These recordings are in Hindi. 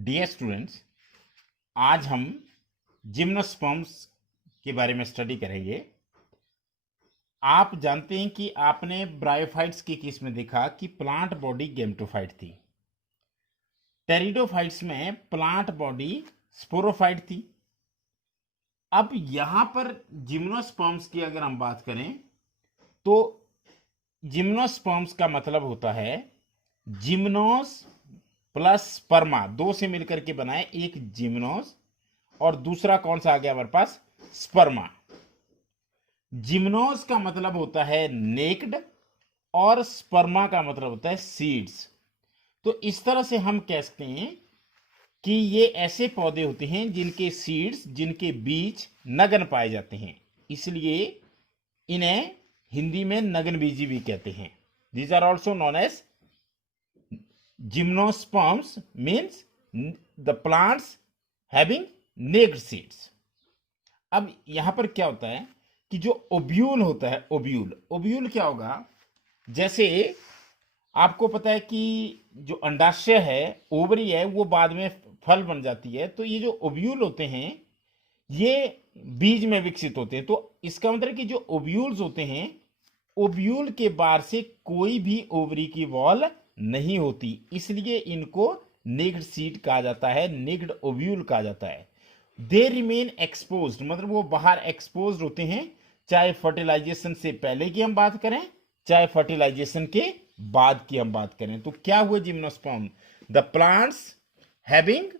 डियर स्टूडेंट्स, आज हम जिम्नोस्पर्म्स के बारे में स्टडी करेंगे। आप जानते हैं कि आपने ब्रायोफाइट्स के केस में देखा कि प्लांट बॉडी गैमेटोफाइट थी, टेरिडोफाइट्स में प्लांट बॉडी स्पोरोफाइट थी। अब यहां पर जिम्नोस्पर्म्स की अगर हम बात करें तो जिम्नोस्पर्म्स का मतलब होता है जिम्नोस प्लस स्पर्मा, दो से मिलकर के बनाए एक जिम्नोस और दूसरा कौन सा आ गया हमारे पास, स्पर्मा। जिम्नोस का मतलब होता है नेक्ड और स्पर्मा का मतलब होता है सीड्स। तो इस तरह से हम कह सकते हैं कि ये ऐसे पौधे होते हैं जिनके सीड्स, जिनके बीज नग्न पाए जाते हैं, इसलिए इन्हें हिंदी में नग्नबीजी भी कहते हैं। These are also known as gymnosperms, means the plants having naked seeds. अब यहां पर क्या होता है कि जो ओब्यूल होता है, ओब्यूल क्या होगा, जैसे आपको पता है कि जो अंडाशय है, ओवरी है, वो बाद में फल बन जाती है। तो ये जो ओब्यूल होते हैं ये बीज में विकसित होते हैं। तो इसका मतलब कि जो ओब्यूल्स होते हैं, ओब्यूल के बाहर से कोई भी ओवरी की वॉल नहीं होती, इसलिए इनको नेक्ड सीड कहा जाता है, नेक्ड ओव्यूल कहा जाता है। दे रिमेन एक्सपोज्ड, मतलब वो बाहर एक्सपोज होते हैं, चाहे फर्टिलाइजेशन से पहले की हम बात करें चाहे फर्टिलाइजेशन के बाद की हम बात करें। तो क्या हुए gymnosperm, the plants having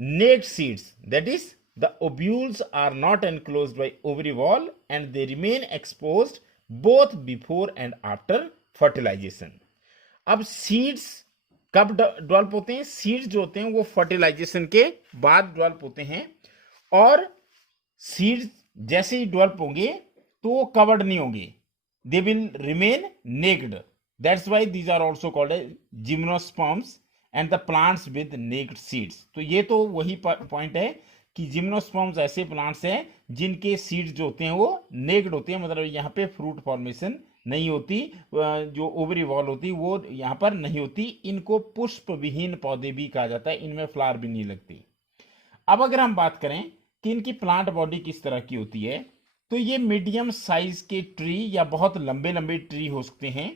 naked seeds, that is the ovules are not enclosed by ovary wall and they remain exposed both before and after fertilisation. अब सीड्स कब डेवलप होते हैं? सीड्स जो होते हैं वो फर्टिलाइजेशन के बाद डेवलप होते हैं, और सीड्स जैसे ही डेवलप होंगे तो वो कवर्ड नहीं होंगे, they will remain naked. That's why these are also called gymnosperms and the plants with naked seeds. तो ये तो वही पॉइंट है कि जिम्नोस्पर्म्स ऐसे प्लांट्स हैं जिनके सीड्स जो होते हैं वो नेक्ड होते हैं, मतलब यहाँ पे फ्रूट फॉर्मेशन नहीं होती, जो ओवरी वॉल होती वो यहाँ पर नहीं होती। इनको पुष्प विहीन पौधे भी कहा जाता है, इनमें फ्लावर भी नहीं लगती। अब अगर हम बात करें कि इनकी प्लांट बॉडी किस तरह की होती है, तो ये मीडियम साइज के ट्री या बहुत लंबे लंबे ट्री हो सकते हैं,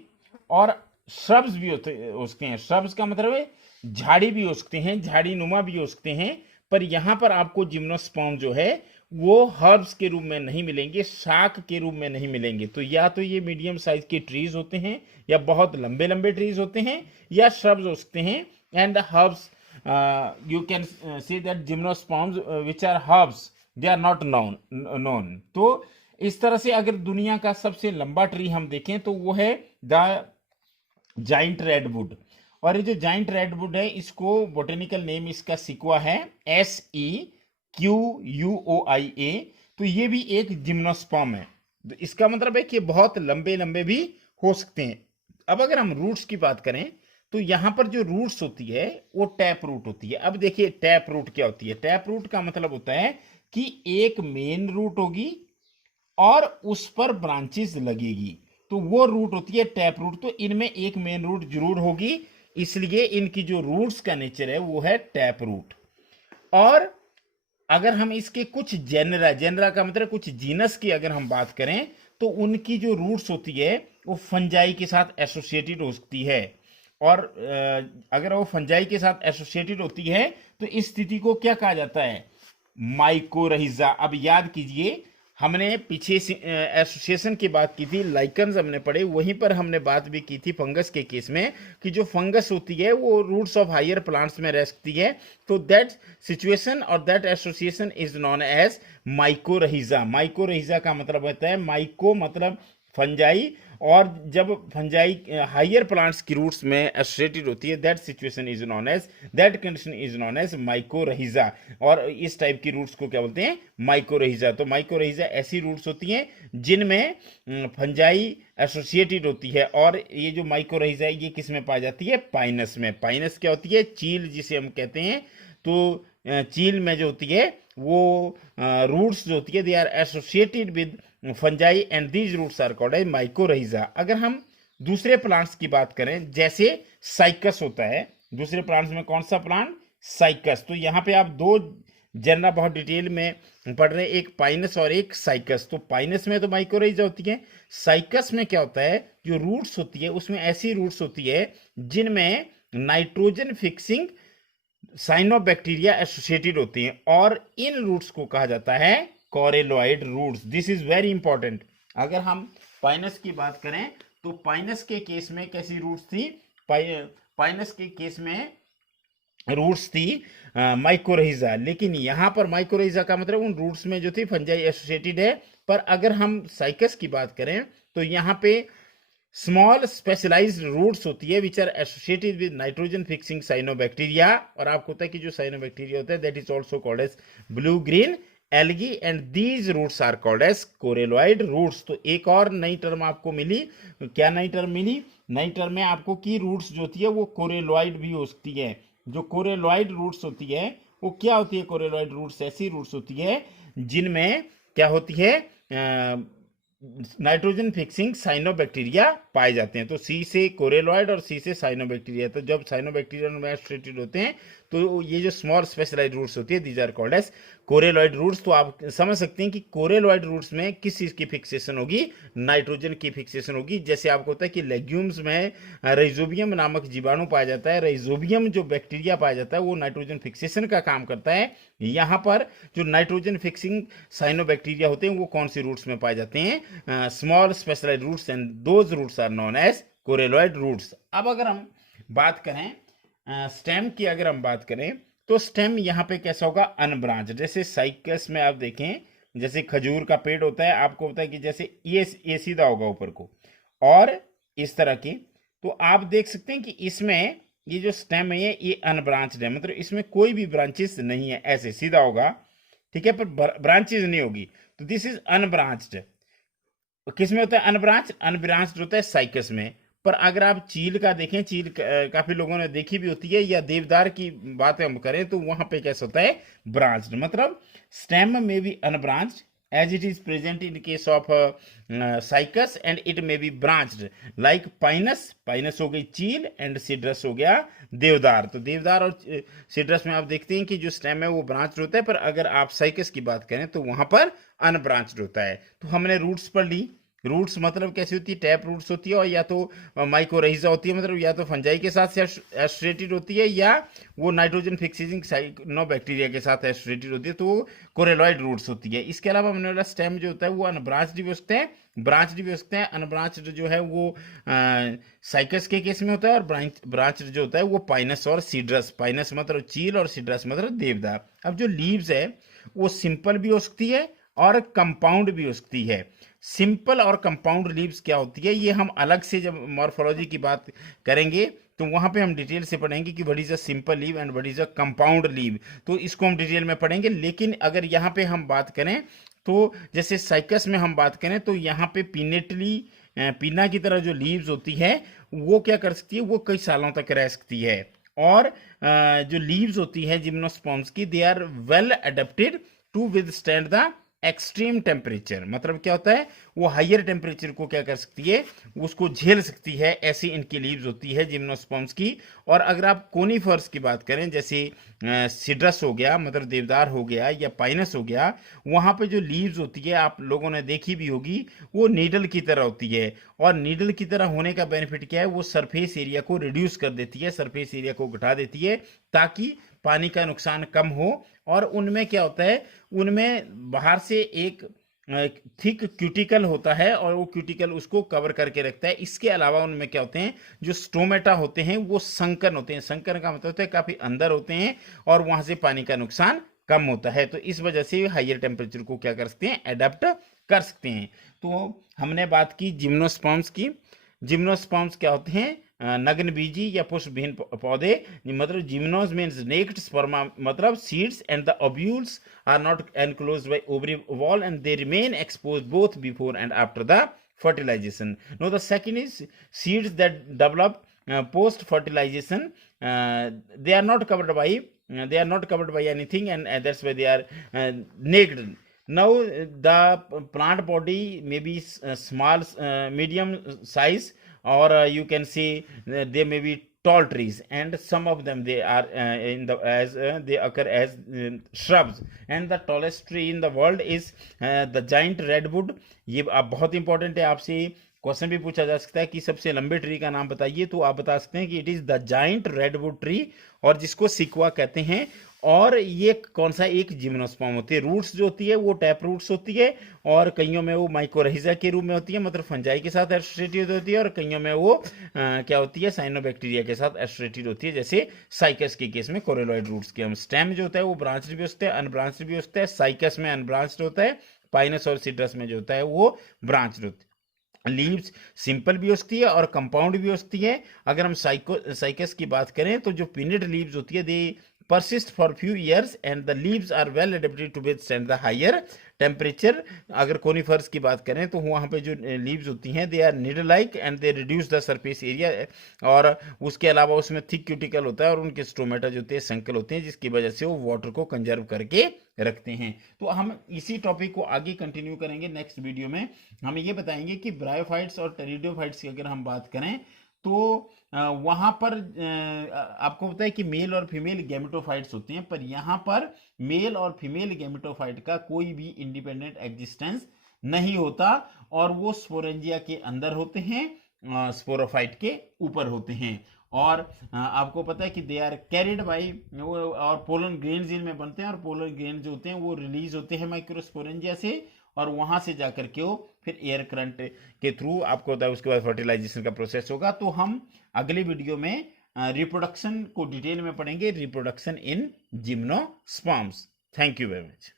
और श्रब्स भी हो सकते हैं। श्रब्स का मतलब है झाड़ी भी हो सकते हैं, झाड़ी नुमा भी हो सकते हैं। पर यहां पर आपको जिम्नोस्पर्म जो है वो हर्ब्स के रूप में नहीं मिलेंगे, शाक के रूप में नहीं मिलेंगे। तो या तो ये मीडियम साइज के ट्रीज होते हैं, या बहुत लंबे लंबे ट्रीज होते हैं, या श्रब्स हो सकते हैं। And herbs, you can say that gymnosperms which are herbs, they are not known. तो इस तरह से अगर दुनिया का सबसे लंबा ट्री हम देखें तो वो है द जाइंट रेडवुड। और ये जो जाइंट रेडवुड है, इसको बोटेनिकल नेम इसका सिक्वा है SEQUOIA। तो ये भी एक जिम्नोस्पर्म है। तो इसका मतलब है कि बहुत लंबे लंबे भी हो सकते हैं। अब अगर हम रूट्स की बात करें तो यहां पर जो रूट्स होती है वो टैप रूट होती है। अब देखिए टैप रूट क्या होती है। टैप रूट का मतलब होता है कि एक मेन रूट होगी और उस पर ब्रांचेस लगेगी, तो वो रूट होती है टैप रूट। तो इनमें एक मेन रूट जरूर होगी, इसलिए इनकी जो रूट्स का नेचर है वो है टैप रूट। और अगर हम इसके कुछ जेनरा का मतलब कुछ जीनस की अगर हम बात करें तो उनकी जो रूट्स होती है वो फंजाई के साथ एसोसिएटेड हो सकती है। और अगर वो फंजाई के साथ एसोसिएटेड होती है तो इस स्थिति को क्या कहा जाता है, माइकोरहिजा। अब याद कीजिए, हमने पीछे एसोसिएशन की बात की थी, लाइकन्स हमने पढ़े, वहीं पर हमने बात भी की थी फंगस के केस में कि जो फंगस होती है वो रूट्स ऑफ हायर प्लांट्स में रह सकती है। तो दैट सिचुएशन और that association is known as mycorrhiza. Mycorrhiza का मतलब होता है, माइको मतलब फंजाई, और जब फंजाई हायर प्लांट्स की रूट्स में एसोसिएटेड होती है, that situation is known as, that condition is known as mycorrhiza. और इस टाइप की रूट्स को क्या बोलते हैं, माइकोरहिजा। तो माइकोरहिजा ऐसी रूट्स होती हैं जिनमें फंजाई एसोसिएटेड होती है। और ये जो माइकोरहिजा है ये किस में पाई जाती है, पाइनस में। पाइनस क्या होती है, चील जिसे हम कहते हैं। तो चील में जो होती है वो रूट्स जो होती है they are associated with fungi and these roots are called as mycorrhiza. अगर हम दूसरे प्लांट्स की बात करें, जैसे साइकस होता है, दूसरे प्लांट्स में कौन सा प्लांट, साइकस। तो यहाँ पे आप दो जनरा बहुत डिटेल में पढ़ रहे हैं, एक पाइनस और एक साइकस। तो पाइनस में तो माइकोराइजा होती है, साइकस में क्या होता है, जो रूट्स होती है उसमें ऐसी रूट्स होती है जिनमें नाइट्रोजन फिक्सिंग साइनोबैक्टीरिया एसोसिएटेड होती हैं, और इन रूट्स को कहा जाता है coralloid roots. This is very important. अगर हम पाइनस की बात करें तो पाइनस के केस में कैसी रूट्स थी, पाइनस के केस में रूट्स थी माइकोरहिजा, लेकिन यहां पर माइकोरहिजा का मतलब उन रूट्स में जो थी फंजाई एसोसिएटेड है। पर अगर हम साइकस की बात करें तो यहाँ पे स्मॉल स्पेशलाइज्ड रूट्स होती है which are associated with nitrogen fixing cyanobacteria, और आपको पता है कि जो साइनोबैक्टीरिया होता है that is also called as blue green algae, and these roots are called as coralloid roots. तो एक और नई टर्म आपको मिली, क्या नई टर्म मिली, नई टर्म में आपको की रूट्स जो होती है वो कोरेलॉइड भी हो सकती है। जो कोरेलॉइड रूट्स होती है वो क्या होती है, कोरेलॉइड रूट्स ऐसी रूट्स होती है जिनमें क्या होती है, नाइट्रोजन फिक्सिंग साइनोबैक्टीरिया पाए जाते हैं। तो सी से कोरेलॉइड और सी से साइनोबैक्टीरिया। तो जब साइनोबैक्टीरिया में एसोसिएटेड होते हैं तो ये जो स्मॉल स्पेशलाइज्ड रूट्स होती है these are called as coralloid roots. तो आप समझ सकते हैं कि कोरेलॉइड रूट्स में किस चीज की फिक्सेशन होगी, नाइट्रोजन की फिक्सेशन होगी। जैसे आपको होता है कि लेग्यूम्स में राइजोबियम नामक जीवाणु पाया जाता है, राइजोबियम जो बैक्टीरिया पाया जाता है वो नाइट्रोजन फिक्सेशन का काम करता है। यहाँ पर जो नाइट्रोजन फिक्सिंग साइनोबैक्टीरिया होते हैं वो कौन सी रूट्स में पाए जाते हैं, small specialised roots, and those roots are known as coralloid roots. अब अगर हम बात करें स्टेम की, अगर हम बात करें तो स्टेम यहाँ पे कैसा होगा, अनब्रांच। जैसे साइकस में आप देखें, जैसे खजूर का पेड़ होता है, आपको पता है कि जैसे ये सीधा होगा ऊपर को और इस तरह की, तो आप देख सकते हैं कि इसमें ये जो स्टेम है ये अनब्रांच्ड है, मतलब इसमें कोई भी ब्रांचेस नहीं है, ऐसे सीधा होगा, ठीक है, पर ब्रांचेस नहीं होगी। तो दिस इज अनब्रांच्ड। किस में होता है अनब्रांच, अनब्रांच्ड होता है साइकस में। पर अगर आप चील का देखें, चील काफी लोगों ने देखी भी होती है, या देवदार की बात हम करें तो वहां पे कैसा होता है, ब्रांच्ड। मतलब स्टेम में be unbranched as it is present in case of cycas, and it may be branched like pinus, pinus हो गई चील, एंड सिड्रस हो गया देवदार। तो देवदार और सिड्रस में आप देखते हैं कि जो स्टेम है वो ब्रांच्ड होता है, पर अगर आप साइकस की बात करें तो वहां पर अनब्रांच्ड होता है। तो हमने रूट्स पढ़ ली। रूट्स मतलब कैसी होती है, टैप रूट्स होती है, और या तो माइकोरहिजा होती है, मतलब या तो फंजाई के साथ एसोसिएटेड होती है या वो नाइट्रोजन फिक्सिंग साइनोबैक्टीरिया के साथ एसोसिएटेड होती है, तो वो कोरेलॉइड रूट्स होती है। इसके अलावा हमने बोला स्टेम जो होता है वो अनब्रांच्ड भी हो सकते हैं, ब्रांच्ड भी हो सकते हैं। अनब्रांच्ड जो है वो साइकस के केस में होता है, और ब्रांच्ड जो होता है वो पाइनस और सीड्रस, पाइनस मतलब चील और सीड्रस मतलब देवदार। अब जो लीव्स है वो सिंपल भी हो सकती है और कंपाउंड भी हो सकती है। सिंपल और कंपाउंड लीव्स क्या होती है ये हम अलग से जब मॉर्फोलॉजी की बात करेंगे तो वहां पे हम डिटेल से पढ़ेंगे कि what is a simple leave and what is a compound leave. तो इसको हम डिटेल में पढ़ेंगे। लेकिन अगर यहाँ पे हम बात करें तो जैसे साइकस में हम बात करें तो यहाँ पे पिनेटली पीना की तरह जो लीव्स होती है वो क्या कर सकती है, वो कई सालों तक रह सकती है। और जो लीव्स होती है जिम्नोस्पर्म्स की, they are well adapted to withstand the extreme temperature. मतलब क्या होता है, वो हाइयर टेम्परेचर को क्या कर सकती है, उसको झेल सकती है, ऐसी इनकी लीव्स होती है जिम्नोस्पर्म्स की। और अगर आप कोनीफर्स की बात करें, जैसे सिड्रस हो गया, मतलब देवदार हो गया, या पाइनस हो गया, वहां पे जो लीव्स होती है आप लोगों ने देखी भी होगी, वो नीडल की तरह होती है। और नीडल की तरह होने का बेनिफिट क्या है, वो सरफेस एरिया को रिड्यूस कर देती है, सरफेस एरिया को घटा देती है, ताकि पानी का नुकसान कम हो। और उनमें क्या होता है, उनमें बाहर से एक थिक क्यूटिकल होता है और वो क्यूटिकल उसको कवर करके रखता है। इसके अलावा उनमें क्या होते हैं, जो स्टोमेटा होते हैं वो संकन होते हैं। संकन का मतलब होता है काफी अंदर होते हैं और वहां से पानी का नुकसान कम होता है। तो इस वजह से हाइयर टेम्परेचर को क्या कर सकते हैं, अडेप्ट कर सकते हैं। तो हमने बात की जिम्नोस्पर्म्स की। जिम्नोस्पर्म्स क्या होते हैं, नग्न बीजी या पुष्पहीन पौधे। मतलब जिम्नोस मीन्स नेक्ड, स्पर्मा मतलब seeds, and the ovules are not enclosed by ovary wall and they remain exposed both before and after the fertilization. Now the second is seeds that develop post fertilization. They are not covered by anything, and that's why they are naked. Now the plant body may be small, medium size, or you can see they may be tall trees, and some of them they are in the as they occur as shrubs, and the tallest tree in the world is the giant redwood. ये आप बहुत इंपॉर्टेंट है, आपसे क्वेश्चन भी पूछा जा सकता है कि सबसे लंबे ट्री का नाम बताइए, तो आप बता सकते हैं कि it is the giant redwood tree, और जिसको सिक्वा कहते हैं। और ये कौन सा, एक जिम्नोस्पर्म होती है। रूट्स जो होती है वो टैप रूट्स होती है, और कईयों में वो माइकोरहिजा के रूप में होती है, मतलब फंजाई के साथ एसोसिएटेड होती है, और कईयों में वो क्या होती है, साइनोबैक्टीरिया के साथ एसोसिएटेड होती है। जैसे साइकस के केस में कोरेलॉइड रूट्स के हम स्टेम जो होता है वो ब्रांच्ड भी होता है, अनब्रांच्ड भी होता है। साइकस में अनब्रांच्ड होता है, पाइनस और सिट्रस में जो होता है वो ब्रांच्ड होता है। लीव्स सिंपल भी होती है और कंपाउंड भी होती है। अगर हम साइकस की बात करें तो जो पिनेट लीव्स होती है दे persist for few years and the leaves are well adapted to withstand the higher temperature। अगर कोनिफर्स की बात करें तो वहाँ पे जो लीव्स होती हैं they are needle like and they reduce the surface area, और उसके अलावा उसमें थिक क्यूटिकल होता है और उनके स्टोमेटा जो होते हैं संकल होते हैं, जिसकी वजह से वो वाटर को कंजर्व करके रखते हैं। तो हम इसी टॉपिक को आगे कंटिन्यू करेंगे नेक्स्ट वीडियो में। हम ये बताएंगे कि ब्रायोफाइट्स और टेरिडोफाइट्स की अगर हम बात करें तो वहां पर आपको पता है कि मेल और फीमेल गैमेटोफाइट्स होते हैं, पर यहां पर मेल और फीमेल गैमेटोफाइट का कोई भी इंडिपेंडेंट एग्जिस्टेंस नहीं होता, और वो स्पोरेंजिया के अंदर होते हैं, स्पोरोफाइट के ऊपर होते हैं। और आपको पता है कि दे आर कैरिड बाई, और पोलन ग्रेन्स इनमें बनते हैं, और पोलन ग्रेन जो होते हैं वो रिलीज होते हैं माइक्रोस्पोरेंजिया से, और वहां से जाकर के वो फिर एयर करंट के थ्रू आपको होता है, उसके बाद फर्टिलाइजेशन का प्रोसेस होगा। तो हम अगले वीडियो में रिप्रोडक्शन को डिटेल में पढ़ेंगे, reproduction in gymnosperms. Thank you very much.